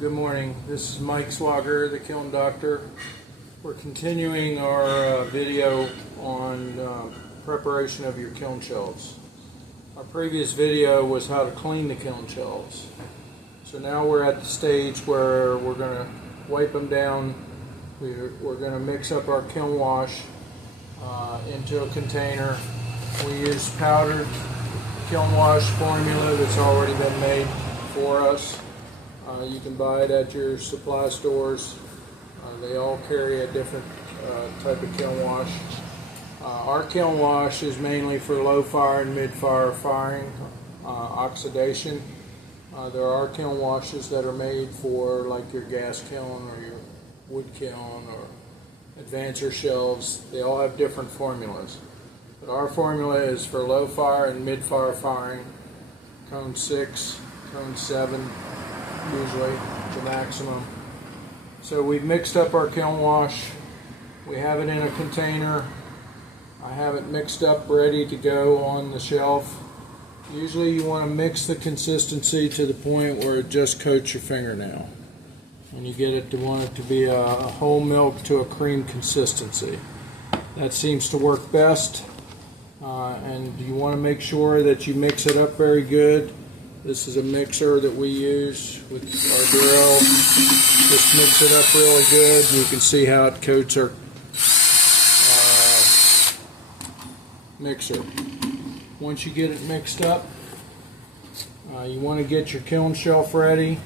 Good morning. This is Mike Swagger, the Kiln Doctor. We're continuing our video on preparation of your kiln shelves. Our previous video was how to clean the kiln shelves. So now we're at the stage where we're going to wipe them down. We're going to mix up our kiln wash into a container. We use powdered kiln wash formula that's already been made for us. You can buy it at your supply stores. They all carry a different type of kiln wash. Our kiln wash is mainly for low fire and mid fire firing, oxidation. There are kiln washes that are made for like your gas kiln or your wood kiln or advancer shelves. They all have different formulas. But our formula is for low fire and mid fire firing, cone 6, cone 7, usually the maximum. So we've mixed up our kiln wash. We have it in a container. I have it mixed up ready to go on the shelf. Usually you want to mix the consistency to the point where it just coats your fingernail. And you get it to want it to be a whole milk to a cream consistency. That seems to work best. And you want to make sure that you mix it up very good. This is a mixer that we use with our drill. Just mix it up really good. You can see how it coats our mixer. Once you get it mixed up, you want to get your kiln shelf ready.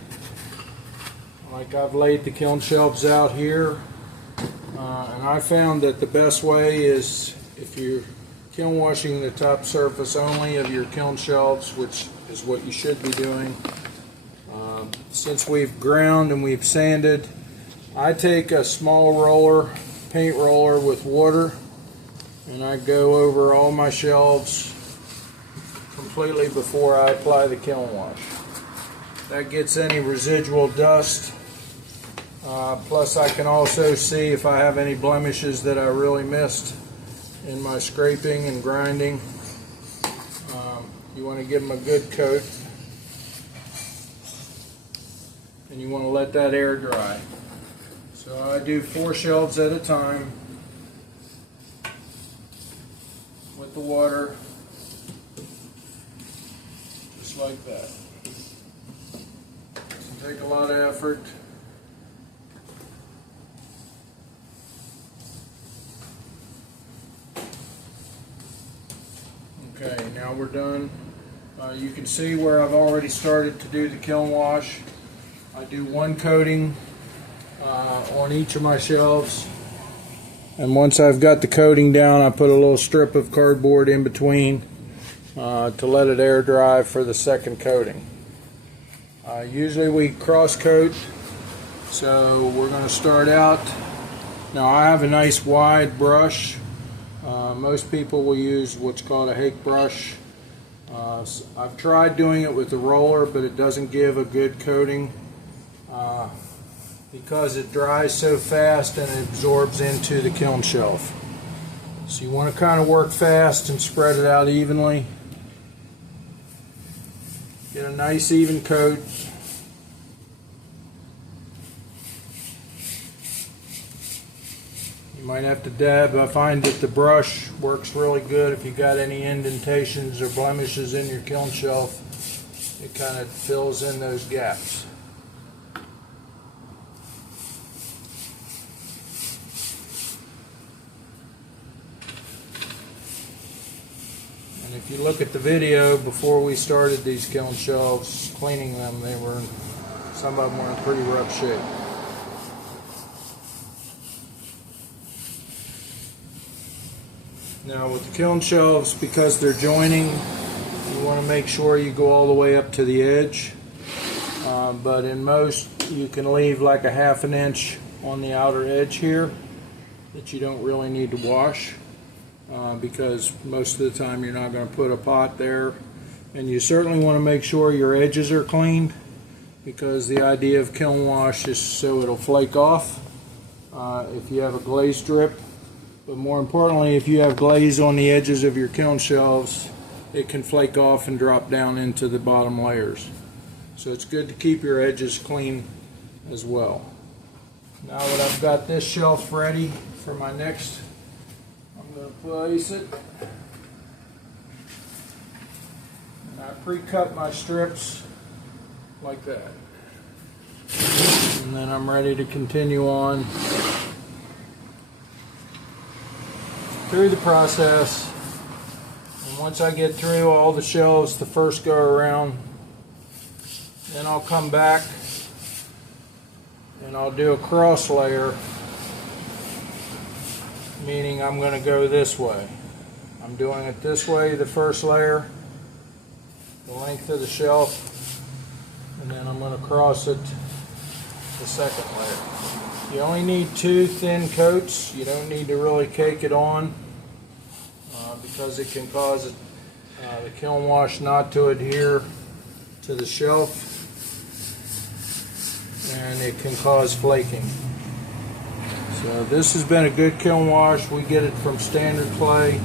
Like I've laid the kiln shelves out here. And I found that the best way is if you're kiln washing the top surface only of your kiln shelves, which is what you should be doing. Since we've ground and we've sanded, I take a small roller, paint roller with water, and I go over all my shelves completely before I apply the kiln wash. That gets any residual dust. Plus I can also see if I have any blemishes that I really missed in my scraping and grinding. You want to give them a good coat, and you want to let that air dry. So I do 4 shelves at a time with the water, just like that. Doesn't take a lot of effort. Okay, now we're done. You can see where I've already started to do the kiln wash. I do 1 coating on each of my shelves, and once I've got the coating down, I put a little strip of cardboard in between to let it air dry for the second coating. Usually we cross coat, so we're going to start out. Now I have a nice wide brush. Most people will use what's called a hake brush. I've tried doing it with the roller, but it doesn't give a good coating because it dries so fast and it absorbs into the kiln shelf. So you want to kind of work fast and spread it out evenly. Get a nice even coat. You might have to dab. I find that the brush works really good if you got any indentations or blemishes in your kiln shelf. It kind of fills in those gaps. And if you look at the video before we started these kiln shelves, cleaning them, some of them were in pretty rough shape. Now with the kiln shelves, because they're joining, you want to make sure you go all the way up to the edge. But in most, you can leave like a ½ inch on the outer edge here that you don't really need to wash because most of the time you're not going to put a pot there. And you certainly want to make sure your edges are cleaned, because the idea of kiln wash is so it'll flake off if you have a glaze strip. But more importantly, if you have glaze on the edges of your kiln shelves, it can flake off and drop down into the bottom layers. So it's good to keep your edges clean as well. Now that I've got this shelf ready for my next, I'm going to place it. And I pre-cut my strips like that. And then I'm ready to continue on through the process. And once I get through all the shelves the first go around, then I'll come back and I'll do a cross layer, meaning I'm going to go this way. I'm doing it this way, the first layer, the length of the shelf, and then I'm going to cross it the second layer. You only need 2 thin coats. You don't need to really cake it on because it can cause the kiln wash not to adhere to the shelf, and it can cause flaking. So this has been a good kiln wash. We get it from Standard Clay.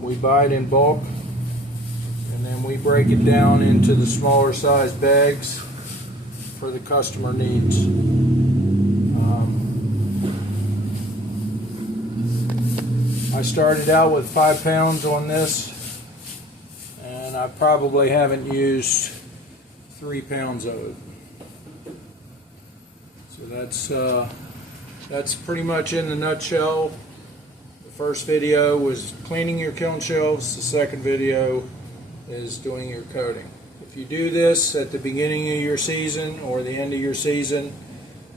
We buy it in bulk, and then we break it down into the smaller size bags for the customer needs. I started out with 5 pounds on this, and I probably haven't used 3 pounds of it. So that's pretty much in the nutshell. The first video was cleaning your kiln shelves. The second video is doing your coating. If you do this at the beginning of your season or the end of your season,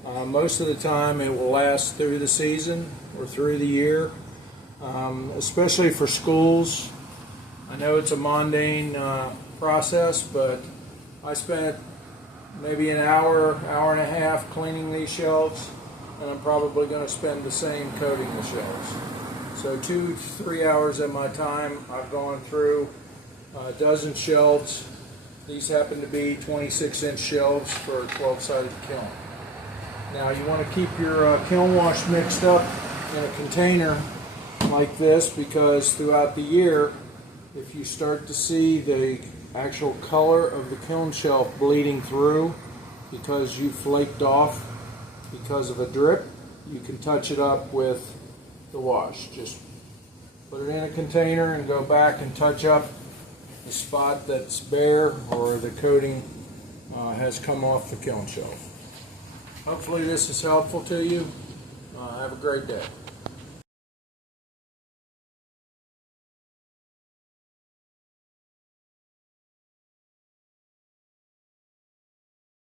most of the time it will last through the season or through the year, especially for schools. I know it's a mundane process, but I spent maybe an hour, hour and a half cleaning these shelves, and I'm probably going to spend the same coating the shelves. So 2 to 3 hours of my time I've gone through a dozen shelves. These happen to be 26-inch shelves for a 12-sided kiln. Now you want to keep your kiln wash mixed up in a container like this, because throughout the year, if you start to see the actual color of the kiln shelf bleeding through because you flaked off because of a drip, you can touch it up with the wash. Just put it in a container and go back and touch up the spot that's bare or the coating has come off the kiln shelf. Hopefully this is helpful to you. Have a great day.